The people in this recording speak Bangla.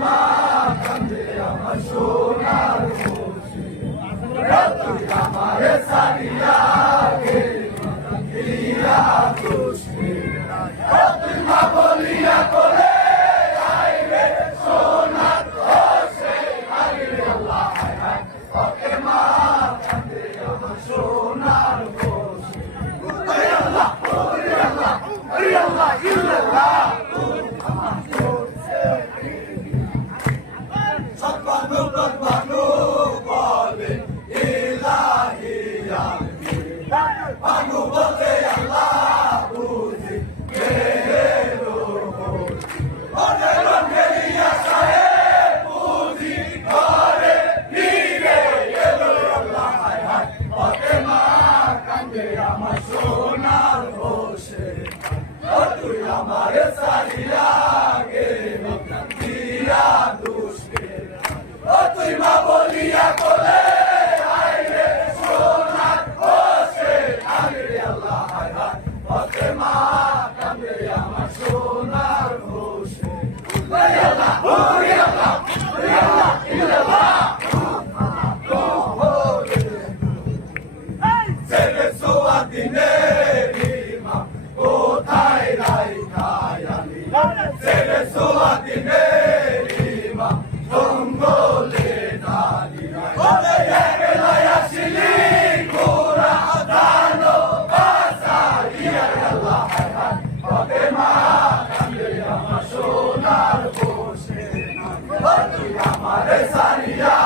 মা কান্দে আমার সোনার খুশি তুই আমারে সারিয়া গেলিয়া খুশি তুই মা বলিয়া করে আইবে সোনার খুশি আরে আল্লাহ হায় হায় ওকে মা কান্দে আমার সোনার খুশি আরে আল্লাহ ইল্লাল্লাহ সৎবানু বলে ইলাহি বানু বলতে আল্লাহ বুঝি গেলো অনেক রঙেরিয়া সাহেব বুঝি ঘরে ফিরে গেলো আল্লাহ হায় হায় ওকে মা কান্দে আমার সোনার হোসে তুই আমারে সারিয়া গেলিয়া দুষ্কে তুই মা বলিয়া কোলে আইরে সোনার হোসে আরে আল্লাহ হায় হায় ওকে মা কান্দে আমার সোনার হোসে আল্লাহ আল্লাহ ইল্লাল্লাহ ছেড়ে সোয়া দিনে কোথায় রাইখাই আমি ছেড়ে সোয়া দিনে জঙ্গলে দাঁড়িয়ে একলাই আসিলি গোরা দানো বাসাইয়া আল্লাহ হায় হায় ওকে মা কান্দে আমার সোনার বসে তুই আমারে সারিয়া